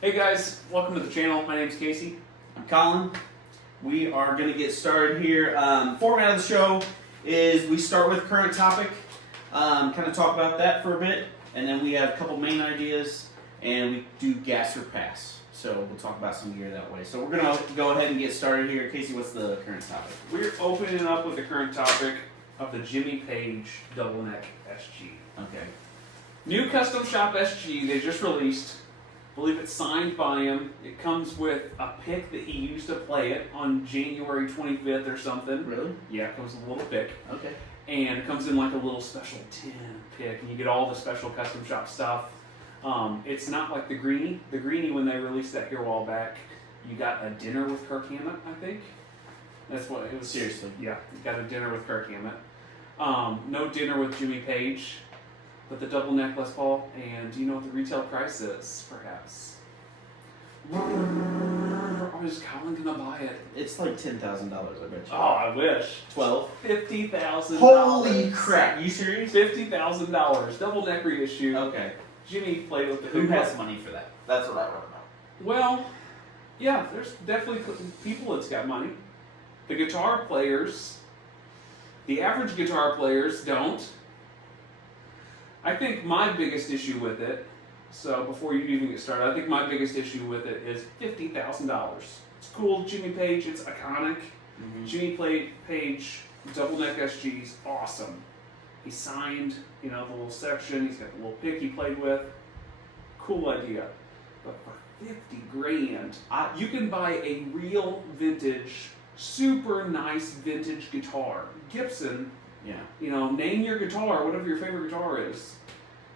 Hey guys, welcome to the channel. My name's Casey. I'm Colin. We are going to get started here. Format of the show is we start with current topic, kind of talk about that for a bit, and then we have a couple main ideas, and we do gas or pass. So we'll talk about some gear that way. So we're going to go ahead and get started here. Casey, what's the current topic? We're opening up with the current topic of the Jimmy Page Double Neck SG. Okay. New Custom Shop SG they just released. I believe it's signed by him. It comes with a pick that he used to play it on January 25th or something. Really? Yeah, it comes with a little pick. Okay. And it comes in like a little special tin pick, and you get all the special Custom Shop stuff. It's not like the Greenie. The Greenie, when they released that here a while back, you got a dinner with Kirk Hammett, I think. That's what it was. Seriously? Yeah, you got a dinner with Kirk Hammett. No dinner with Jimmy Page, but the double neck Les Paul. And do you know what the retail price is, perhaps? Or is Colin gonna buy it? It's like $10,000, I bet you. Oh, I wish. 12. $50,000. Holy crap! You serious? $50,000. Double neck reissue. Okay. Jimmy played with the Who has money for that? That's what I want to know. Well, yeah, there's definitely people that's got money. The guitar players, the average guitar players don't. I think my biggest issue with it, so before you even get started, I think my biggest issue with it is $50,000. It's cool, Jimmy Page, it's iconic. Mm-hmm. Jimmy Page, double neck SG's awesome. He signed, the little section, he's got the little pick he played with. Cool idea. But for 50 grand, you can buy a real vintage, super nice vintage guitar. Gibson, Yeah. Name your guitar, whatever your favorite guitar is.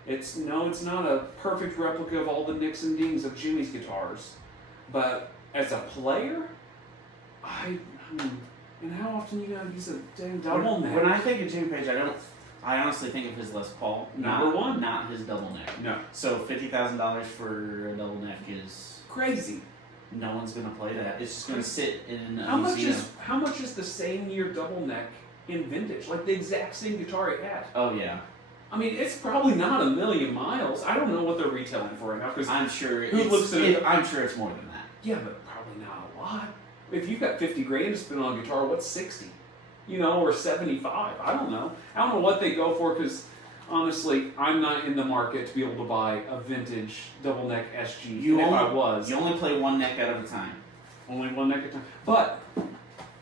It's not a perfect replica of all the nicks and dings of Jimmy's guitars. But as a player, I mean, and how often you gonna use a dang double neck? When I think of Jimmy Page, I honestly think of his Les Paul. Number one. Not his double neck. No. So $50,000 for a double neck is Crazy. no one's gonna play that. It's just gonna sit in a How museum. much is the same year double neck in vintage? Like the exact same guitar he had. Oh yeah. I mean, it's probably not a million miles. I don't know what they're retailing for right now because I'm sure. I'm sure it's more than that. yeah, but probably not a lot. If you've got 50 grand to spend on a guitar, what's 60? Or 75. I don't know. I don't know what they go for because honestly, I'm not in the market to be able to buy a vintage double neck SG. You only play one neck at a time. only one neck at a time. But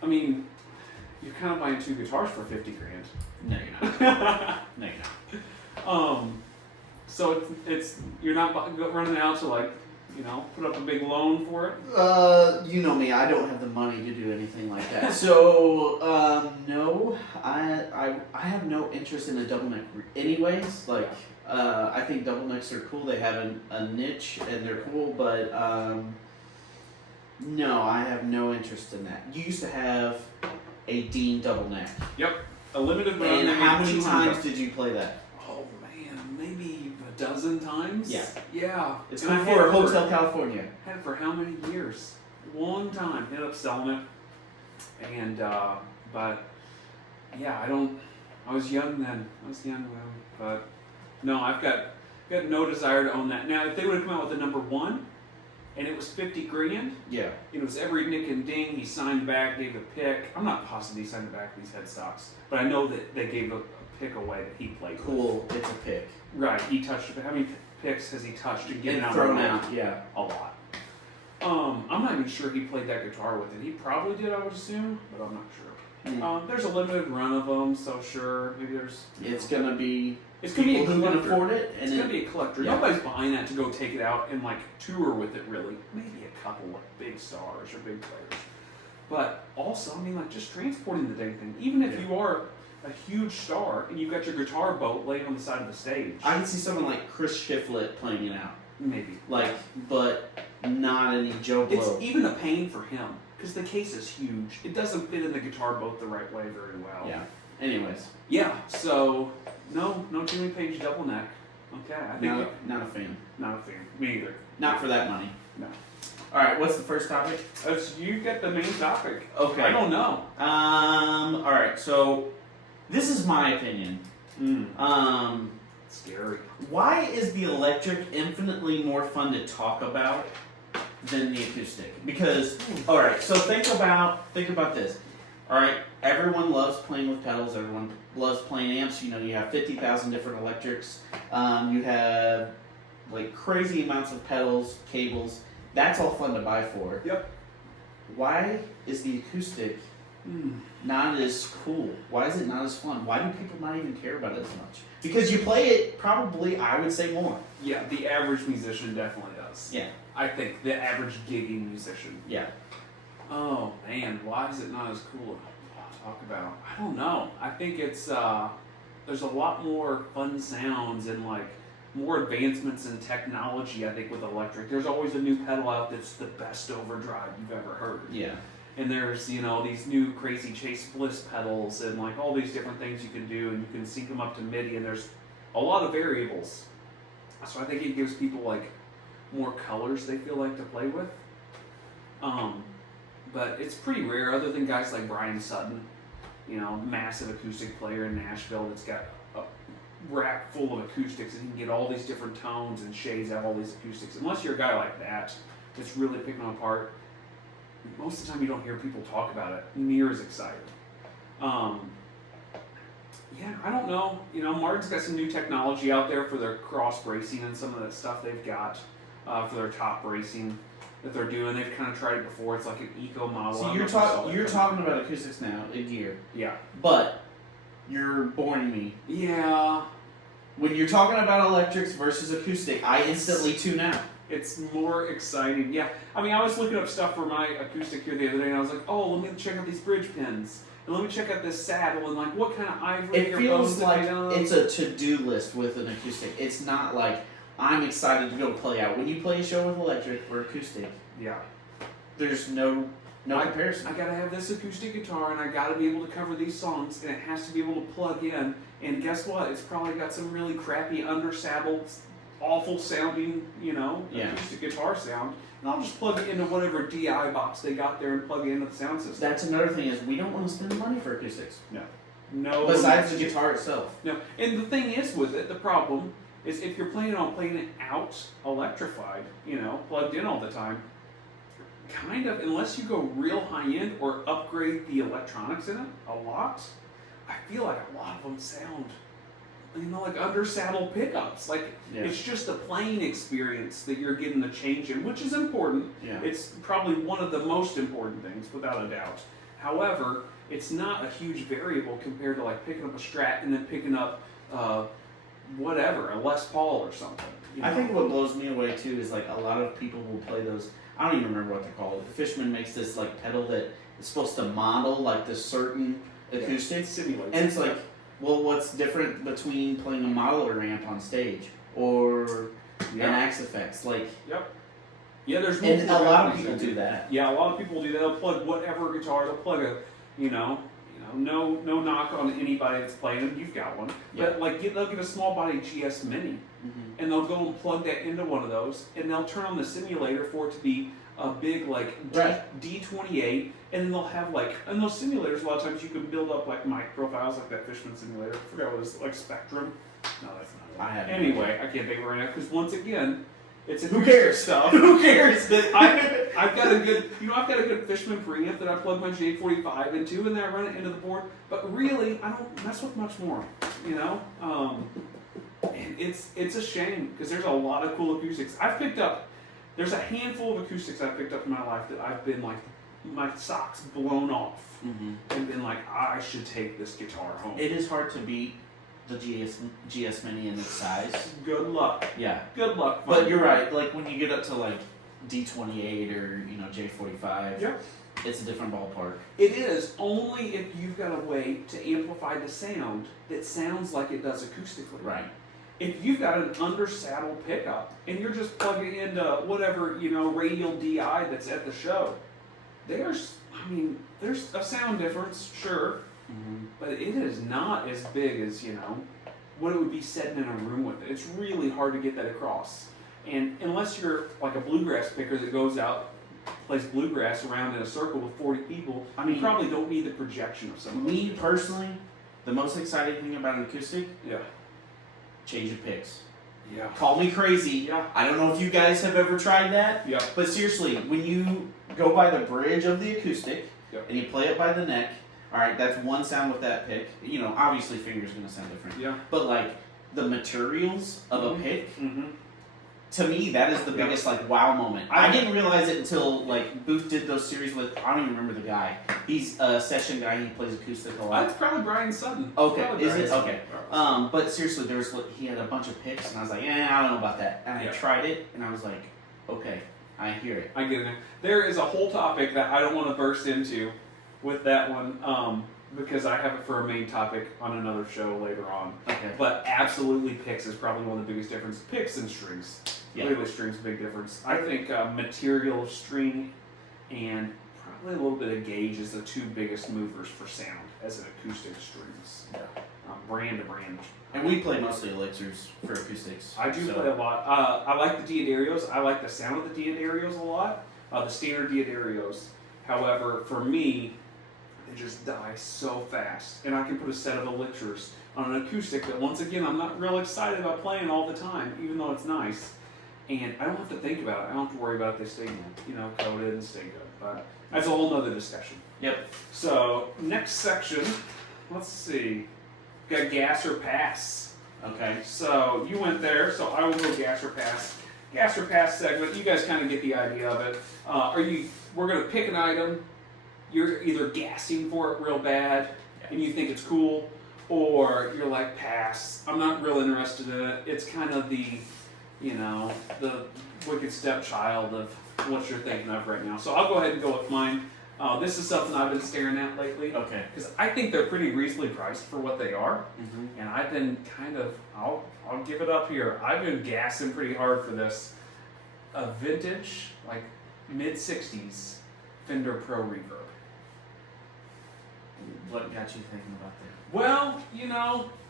I mean, you're kind of buying two guitars for 50 grand. No, you're not. No, you're not. So it's you're not running out to put up a big loan for it. You know me. I don't have the money to do anything like that. So no, I have no interest in a double neck. Anyways, I think double necks are cool. They have a niche and they're cool, but no, I have no interest in that. You used to have a Dean double neck. Yep, a limited run. And how many times did you play that? Oh man, maybe a dozen times. Yeah. Yeah. It's And good I had for it Hotel California. Had it for how many years? One time. Ended up selling it. And but yeah, I was young then. But no, I've got no desire to own that. Now if they would have come out with the number one and it was 50 grand, Yeah. it was every nick and ding, he signed back, gave a pick. I'm not positive he signed back these headstocks, but I know that they gave a pick away that he played with. Cool. It's a pick. Right, he touched it. How many picks has he touched and given out? Thrown out. Yeah. A lot. I'm not even sure he played that guitar with it. He probably did, I would assume, but I'm not sure. There's a limited run of them, so sure, maybe there's... It's gonna be It's gonna be a people who can collector. afford it, It's gonna be a collector. Yeah. Nobody's buying that to go take it out and tour with it. Really, maybe a couple big stars or big players. But also, just transporting the dang thing. Even if you are a huge star and you've got your guitar boat laying on the side of the stage, I can see someone like Chris Shiflett playing it out, maybe. but not any Joe Blow. It's even a pain for him because the case is huge. It doesn't fit in the guitar boat the right way very well. Yeah. Anyways. Yeah. So no Jimmy Page double neck. Okay. I think not a fan. not a fan. Me either. Not for that money. No. All right. What's the first topic? You get the main topic. Okay. I don't know. All right. So this is my opinion. Scary. Why is the electric infinitely more fun to talk about than the acoustic because all right. So think about this. All right, everyone loves playing with pedals. Everyone loves playing amps. You know, you have 50,000 different electrics. You have like crazy amounts of pedals, cables. That's all fun to buy for. Yep. Why is the acoustic not as cool? Why is it not as fun? Why do people not even care about it as much? Because you play it probably, I would say, more. Yeah, the average musician definitely does. Yeah. I think the average gigging musician. Yeah. Oh man, why is it not as cool to talk about? I don't know. I think it's there's a lot more fun sounds and like more advancements in technology. I think with electric, there's always a new pedal out that's the best overdrive you've ever heard. Yeah. And there's these new crazy Chase Bliss pedals and like all these different things you can do, and you can sync them up to MIDI, and there's a lot of variables. So I think it gives people like more colors they feel like to play with. But it's pretty rare, other than guys like Brian Sutton, massive acoustic player in Nashville that's got a rack full of acoustics, and he can get all these different tones and shades out of all these acoustics. Unless you're a guy like that that's really picking them apart, most of the time you don't hear people talk about it near as excited. Yeah, I don't know. Martin's got some new technology out there for their cross bracing and some of that stuff they've got for their top bracing that they're doing. They've kind of tried it before. It's like an eco model. So you're talking about acoustics now in gear. Yeah. But you're boring me. Yeah. When you're talking about electrics versus acoustic, I instantly tune out. It's more exciting. Yeah. I mean, I was looking up stuff for my acoustic here the other day, and I was like, oh, let me check out these bridge pins. And let me check out this saddle, and like, what kind of ivory It feels like bones it's a to-do list with an acoustic. It's not like I'm excited to go play out. When you play a show with electric or acoustic, yeah, there's no comparison. I gotta have this acoustic guitar, and I gotta be able to cover these songs, and it has to be able to plug in. And guess what? It's probably got some really crappy undersaddled, awful sounding, acoustic guitar sound. And I'll just plug it into whatever DI box they got there and plug it into the sound system. That's another thing is we don't want to spend money for acoustics. No. Besides the guitar itself. No. And the thing is with it, the problem is if you're planning on playing it out electrified, plugged in all the time, kind of, unless you go real high end or upgrade the electronics in it a lot, I feel like a lot of them sound, like under saddle pickups. Like it's just a playing experience that you're getting the change in, which is important. Yeah. It's probably one of the most important things, without a doubt. However, it's not a huge variable compared to like picking up a Strat and then picking up a Les Paul or something. I think what blows me away too is like a lot of people will play those. I don't even remember what they're called. The Fishman makes this like pedal that is supposed to model like this certain acoustic, simulates. And it's like, well, what's different between playing a modeler amp on stage or an Axe Effects? Like, yeah, there's and a lot of people do that. Yeah, a lot of people do that. They'll plug whatever guitar. They'll plug a, no knock on anybody that's playing them. You've got one, but like they'll get a small body GS Mini, and they'll go and plug that into one of those, and they'll turn on the simulator for it to be a big like D28, and then they'll have and those simulators a lot of times you can build up like mic profiles like that Fishman simulator. I forgot what it was, like Spectrum. No, that's not it. Anyway, I can't think of it right now because once again, it's who cares stuff. Who cares? That I've got a good Fishman preamp that I plug my J45 into, and then I run it into the board. But really, I don't mess with much more. And it's a shame because there's a lot of cool acoustics. There's a handful of acoustics I've picked up in my life that I've been like, my socks blown off, and been like, I should take this guitar home. It is hard to beat the GS Mini in its size. Good luck. Yeah. Good luck. But you're right. Like when you get up to like D28 or J45, it's a different ballpark. It is only if you've got a way to amplify the sound that sounds like it does acoustically. Right. If you've got an under saddle pickup and you're just plugging into whatever radial DI that's at the show, there's a sound difference, sure. But it is not as big as, what it would be sitting in a room with it. It's really hard to get that across. And unless you're like a bluegrass picker that goes out, plays bluegrass around in a circle with 40 people, you probably don't need the projection of some of those. Me personally, the most exciting thing about an acoustic, Yeah. change of picks. Yeah. Call me crazy. Yeah. I don't know if you guys have ever tried that. Yeah. But seriously, when you go by the bridge of the acoustic Yep. and you play it by the neck, all right, that's one sound with that pick. You know, obviously finger's going to sound different. Yeah. But like the materials of a pick, Mm-hmm. to me, that is the Yep. biggest like wow moment. I didn't realize it until like Booth did those series with. I don't even remember the guy. He's a session guy. He plays acoustic a lot. That's probably Brian Sutton. Okay, Probably is Brian it? Sutton. Okay. But seriously, he had a bunch of picks, and I was like, I don't know about that. And I Yeah. tried it, and I was like, okay, I hear it. I get it. There is a whole topic that I don't want to burst into with that one, because I have it for a main topic on another show later on. Okay. But absolutely, picks is probably one of the biggest differences. Picks and strings. Yeah. Clearly, strings big difference. I think material of string and probably a little bit of gauge is the two biggest movers for sound as an acoustic strings. Yeah. Brand to brand. And we play mostly elixirs for acoustics. I do so. play a lot. I like the Diodarrios. I like the sound of the Diodarrios a lot. The standard Diodarrios. However, for me, they just die so fast. And I can put a set of elixirs on an acoustic that, once again, I'm not real excited about playing all the time, even though it's nice. And I don't have to think about it. I don't have to worry about if they stay good, coated and stay good. But that's a whole nother discussion. Yep. So, next section, let's see. We've got gas or pass. Okay. So you went there, so I will go gas or pass. Gas or pass segment, you guys kind of get the idea of it. We're going to pick an item, you're either gassing for it real bad, and you think it's cool, or you're like, pass, I'm not real interested in it. It's kind of the wicked stepchild of what you're thinking of right now. So I'll go ahead and go with mine. This is something I've been staring at lately. Okay. Because I think they're pretty reasonably priced for what they are. Mm-hmm. And I've been I'll give it up here. I've been gassing pretty hard for this. A vintage, like mid-60s Fender Pro Reverb. What got you thinking about that? Well,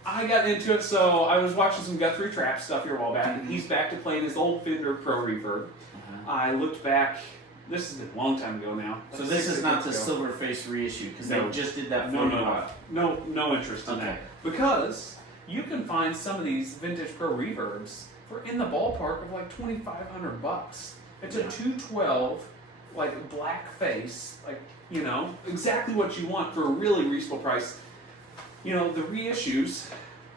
I got into it, so I was watching some Guthrie Trap stuff here a while back, and Mm-hmm. he's back to playing his old Fender Pro Reverb. I looked back, this is a long time ago now. So like this 6 is not months the ago. silver face reissue because No. they just did that for No interest in Okay. that. Because you can find some of these vintage Pro Reverbs for in the ballpark of like $2,500. It's a Yeah. 212, like black face, like exactly what you want for a really reasonable price. The reissues,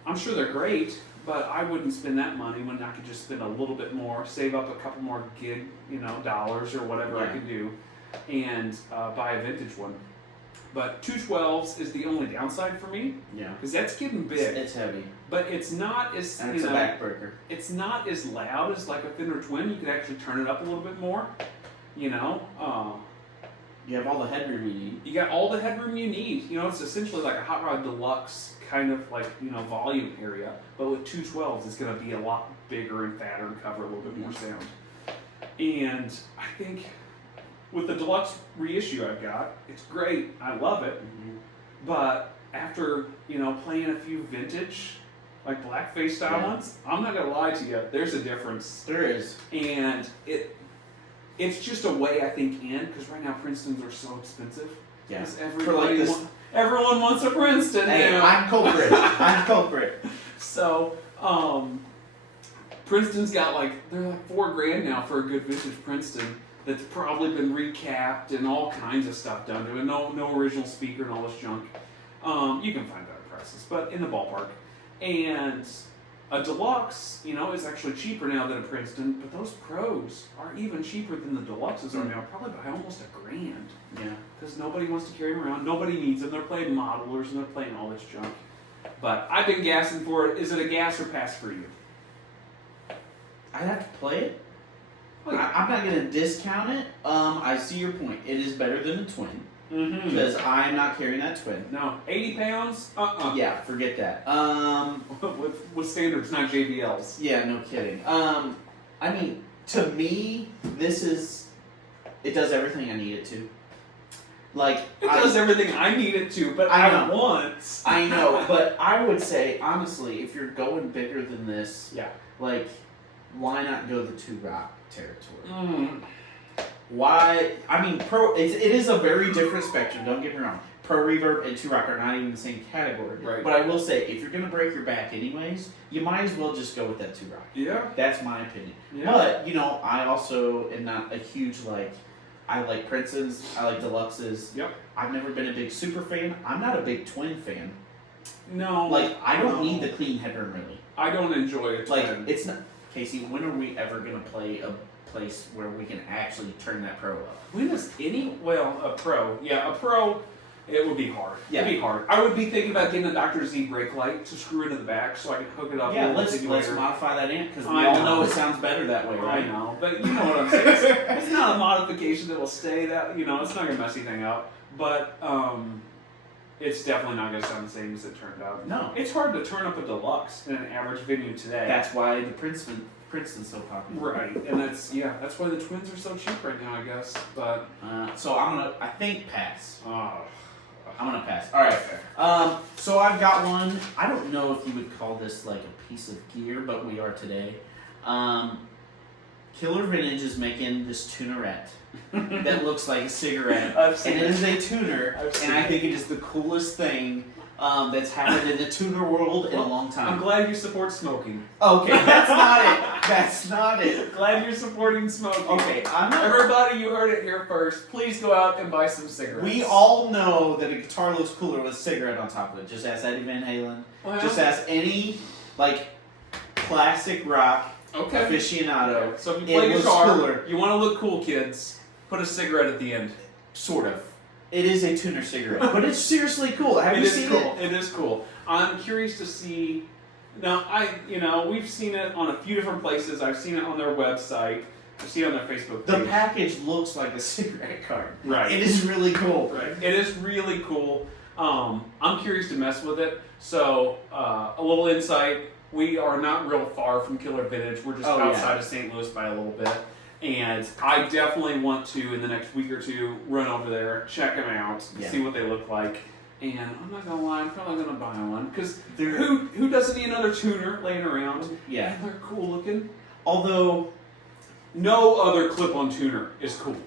I'm sure they're great, but I wouldn't spend that money when I could just spend a little bit more, save up a couple more gig, dollars or whatever I Yeah. could do, and buy a vintage one. But 212s is the only downside for me, Yeah. because that's getting big. It's heavy. But it's not as And it's a backbreaker. it's not as loud as like a Fender Twin. You could actually turn it up a little bit more. You have all the headroom you need. You got all the headroom you need. It's essentially like a Hot Rod Deluxe kind of like volume area. But with 212s, it's going to be a lot bigger and fatter and cover a little bit more sound. And I think with the Deluxe reissue I've got, it's great. I love it. Mm-hmm. But after playing a few vintage, like blackface style Yeah. ones, I'm not gonna lie to you. There's a difference, There is. and it's just a way I think in because right now Princetons are so expensive. Yeah. 'Cause For like this. everyone wants a Princeton Hey, now. I'm culprit. I'm culprit. So Princeton's got they're like $4,000 now for a good vintage Princeton. That's probably been recapped and all kinds of stuff done to it. No original speaker and all this junk. You can find better prices, but in the ballpark. And a Deluxe, is actually cheaper now than a Princeton, but those Pros are even cheaper than the Deluxes are now, probably by almost $1,000. Yeah. Because nobody wants to carry them around. Nobody needs them. They're playing modelers and they're playing all this junk. But I've been gassing for it. Is it a gas or pass for you? I'd have to play it. I'm not going to discount it. I see your point. It is better than a twin Mm-hmm. because I'm not carrying that twin. No, 80 pounds? Yeah, forget that. with standards, not JBLs. Yeah, no kidding. I mean, to me, it does everything I need it to. Like It does everything I need it to, but I I know. want. I know, but I would say honestly, if you're going bigger than this, Yeah. why not go the 2-rock territory? Mm. Why? I mean, it is a very different spectrum. Don't get me wrong. Pro Reverb and 2-Rock are not even the same category. Right. But I will say, if you're going to break your back anyways, you might as well just go with that 2-Rock. Yeah. That's my opinion. Yeah. But, I also am not a huge, I like Prince's, I like Deluxes. Yep. I've never been a big super fan. I'm not a big twin fan. No. I don't need the clean headroom, really. I don't enjoy it. It's not... Casey, when are we ever going to play a place where we can actually turn that Pro up? When is a Pro? Yeah, a Pro, it would be hard. Yeah. It'd be hard. I would be thinking about getting a Dr. Z brake light to screw into the back so I can hook it up. Yeah, with let's modify that amp, because we I all know. know it sounds better that way, right? I know, but you know what I'm saying. It's not a modification that will stay that, it's not going to mess anything up. But it's definitely not going to sound the same as it turned out. No. It's hard to turn up a deluxe in an average venue today. That's why the Princeton's so popular. Right, and that's why the twins are so cheap right now, I guess. But So I think pass. oh, I'm gonna pass. All right. So I've got one. I don't know if you would call this like a piece of gear, but we are today. Killer Vintage is making this tunerette that looks like a cigarette, I've seen and it is a tuner, I've seen and I it. think it is the coolest thing that's happened in the tuner world in a long time. I'm glad you support smoking. Okay, that's not it. That's not it. Glad you're supporting smoking. Okay, I'm not. Everybody, you heard it here first. Please go out and buy some cigarettes. We all know that a guitar looks cooler with a cigarette on top of it. Just ask Eddie Van Halen. Well, Just ask any classic rock okay. aficionado. So if you It play looks guitar, cooler. you want to look cool, kids. Put a cigarette at the end. Sort of. It is a tuner cigarette, but it's seriously cool. Have It you is seen cool. it? It is cool. I'm curious to see. Now, we've seen it on a few different places. I've seen it on their website. I've seen it on their Facebook page. The package looks like a cigarette card. Right. It is really cool. Right. It is really cool. I'm curious to mess with it. So, a little insight. We are not real far from Killer Vintage. We're just outside of St. Louis by a little bit. And I definitely want to, in the next week or two, run over there, check them out, see what they look like. And I'm not going to lie, I'm probably going to buy one. Because who doesn't need another tuner laying around? Yeah. And they're cool looking. Although, no other clip-on tuner is cool.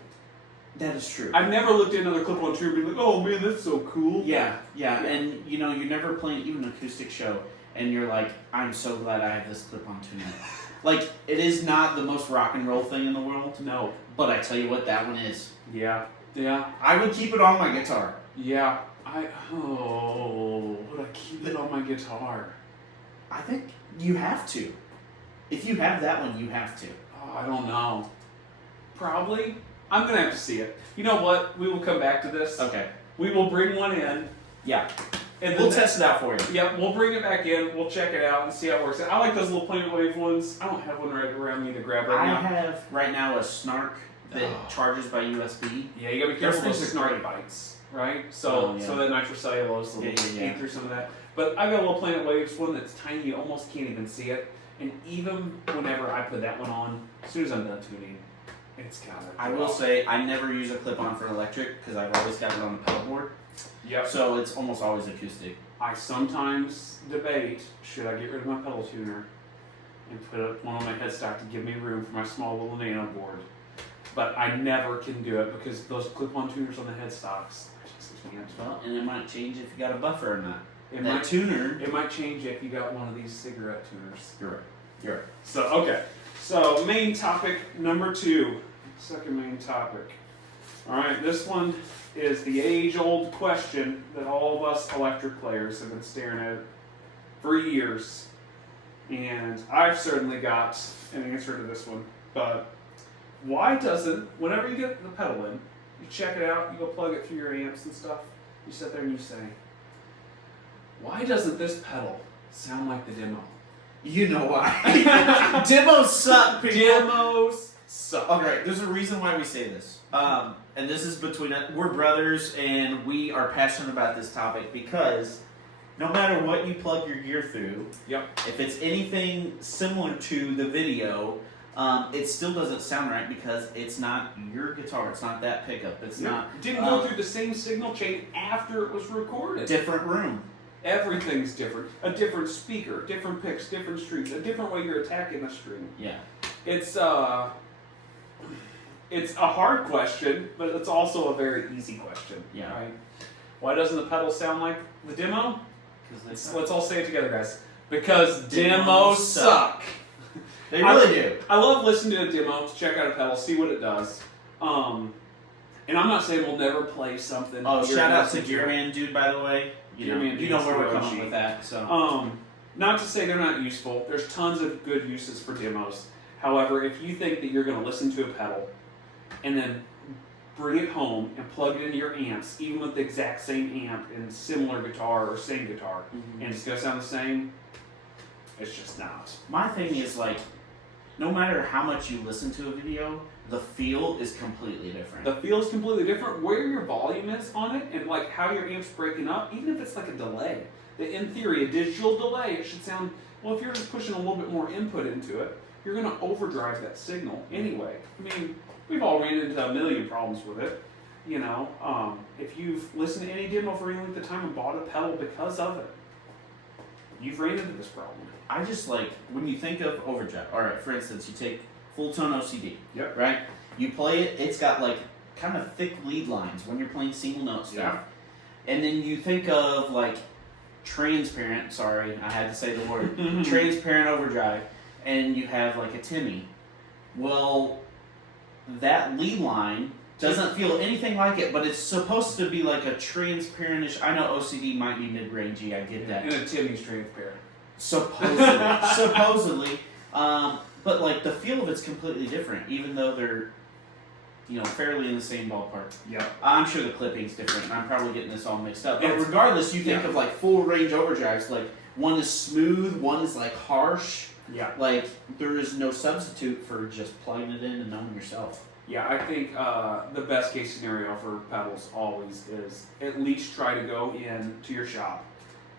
that is true. I've never looked at another clip-on tuner and be like, oh man, that's so cool. Yeah. And you're never playing even an acoustic show, and you're like, I'm so glad I have this clip-on tuner. It is not the most rock and roll thing in the world. No. But I tell you what, that one is. Yeah. I would keep it on my guitar. Yeah. Would I keep it on my guitar? I think you have to. If you have that one, you have to. Oh, I don't know. Probably. I'm going to have to see it. You know what? We will come back to this. Okay. We will bring one in. Yeah. And We'll test it out for you. Yeah, we'll bring it back in. We'll check it out and see how it works. I like those little Planet Wave ones. I don't have one right around me to grab right I now. have right now a Snark that charges by USB. Yeah, you gotta be careful Those with things are snark great. bites, right? So yeah. so that nitrocellulose will Yeah. eat through some of that. But I got a little Planet Waves one that's tiny, you almost can't even see it. And even whenever I put that one on, as soon as I'm done tuning, it's got it. I will say I never use a clip-on for electric because I've always got it on the pedal board. Yep. So it's almost always acoustic. I sometimes debate, should I get rid of my pedal tuner and put one on my headstock to give me room for my small little nano board. But I never can do it because those clip-on tuners on the headstocks, I just can't. Well, and it might change if you got a buffer or not. It That might tuner. It might change if you got one of these cigarette tuners. You're right. So, okay. So, main topic number 2. Second main topic. Alright, this one is the age-old question that all of us electric players have been staring at for years. And I've certainly got an answer to this one. But why doesn't, whenever you get the pedal in, you check it out, you go plug it through your amps and stuff, you sit there and you say, why doesn't this pedal sound like the demo? You know why. Demos suck, people. Demos suck. Okay, there's a reason why we say this. And this is between us. We're brothers, and we are passionate about this topic because no matter what you plug your gear through, if it's anything similar to the video, it still doesn't sound right because it's not your guitar. It's not that pickup. It's not. It didn't go through the same signal chain after it was recorded. Different room. Everything's different. A different speaker, different picks, different strings, a different way you're attacking the string. Yeah. It's a hard question, but it's also a very easy question. Yeah. Right? Why doesn't the pedal sound like the demo? Because Let's all say it together, guys. Because Demos demos suck. suck. they really do. I love listening to a demo to check out a pedal, see what it does. And I'm not saying we'll never play something. Oh, you're shout out to listening Gearman Dude, by the way. You know Gearman where we're Dude's coming the with that. So Not to say they're not useful. There's tons of good uses for demos. However, if you think that you're going to listen to a pedal and then bring it home and plug it into your amps, even with the exact same amp and similar guitar or same guitar, and it's going to sound the same, it's just not. my thing is like, no matter how much you listen to a video, the feel is completely different. The feel is completely different. Where your volume is on it and like how your amp's breaking up, even if it's like a delay. In theory, a digital delay, it should sound, well, if you're just pushing a little bit more input into it, you're going to overdrive that signal anyway. I mean, we've all ran into a million problems with it. You know, if you've listened to any demo for any length of time and bought a pedal because of it, you've ran into this problem. I just like, when you think of overdrive, alright, for instance, you take full tone OCD. Yep. Right? You play it, it's got like kind of thick lead lines when you're playing single note stuff. Yeah. And then you think of like transparent, sorry, I had to say the word, transparent overdrive, and you have like a Timmy. Well, that lead line doesn't feel anything like it, but it's supposed to be like a transparentish. I know OCD might be mid-rangey, I get that. And a Timmy's transparent. Supposedly. But like the feel of it's completely different, even though they're, fairly in the same ballpark. Yeah. I'm sure the clipping's different, and I'm probably getting this all mixed up. But It's- regardless, you think yeah. of like full range overdrives, like one is smooth, one is like harsh. Yeah. Like there is no substitute for just plugging it in and knowing yourself. Yeah, I think the best case scenario for pedals always is at least try to go in to your shop.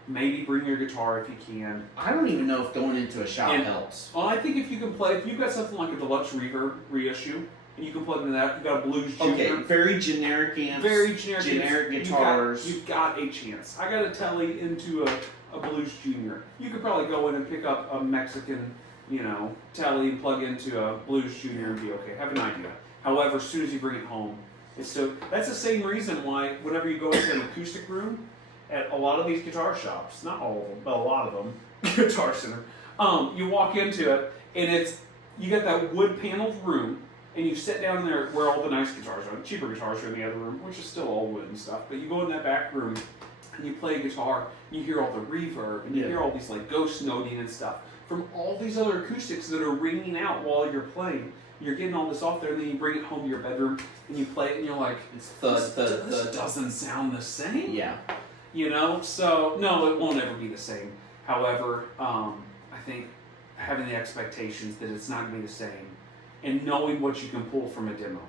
Maybe bring your guitar if you can. I don't even know if going into a shop And- helps. Well, I think if you can play, if you've got something like a deluxe reverb reissue, and you can plug into that, you've got a Blues Junior. Okay, very generic amps. Very generic. generic amps. guitars. You've got a chance. I got a telly into a Blues Junior. You could probably go in and pick up a Mexican, telly and plug into a Blues Junior and be okay. Have an idea. However, as soon as you bring it home, that's the same reason why whenever you go into an acoustic room at a lot of these guitar shops, not all of them, but a lot of them, Guitar Center, you walk into it and you got that wood paneled room. And you sit down there where all the nice guitars are. The cheaper guitars are in the other room, which is still all wood and stuff. But you go in that back room and you play guitar, and you hear all the reverb, and you hear all these like ghost noting and stuff from all these other acoustics that are ringing out while you're playing. You're getting all this off there, and then you bring it home to your bedroom and you play it, and you're like, It's this doesn't sound the same. Yeah. So no, it won't ever be the same. However, I think having the expectations that it's not going to be the same. And knowing what you can pull from a demo.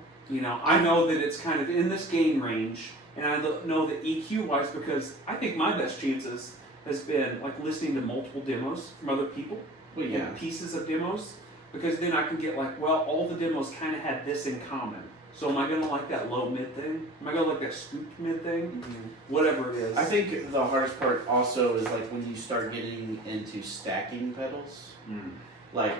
I know that it's kind of in this gain range, and I know that EQ-wise, because I think my best chances has been like listening to multiple demos from other people, Well, yeah. and pieces of demos, because then I can get like, well, all the demos kind of had this in common. So am I going to like that low mid thing? Am I going to like that scooped mid thing? Whatever it is. I think the hardest part also is like when you start getting into stacking pedals. Like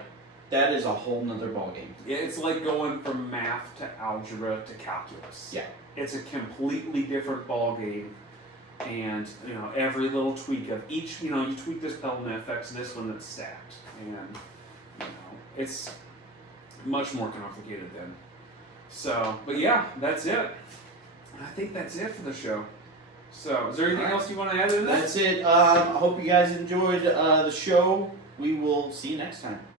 that is a whole nother ballgame. Yeah, it's like going from math to algebra to calculus. Yeah. It's a completely different ball game, and every little tweak of each, you tweak this pedal and it affects this one that's stacked, and it's much more complicated then. So, but yeah, that's it. I think that's it for the show. So, is there anything else you want to add to that? That's it. I hope you guys enjoyed the show. We will see you next time.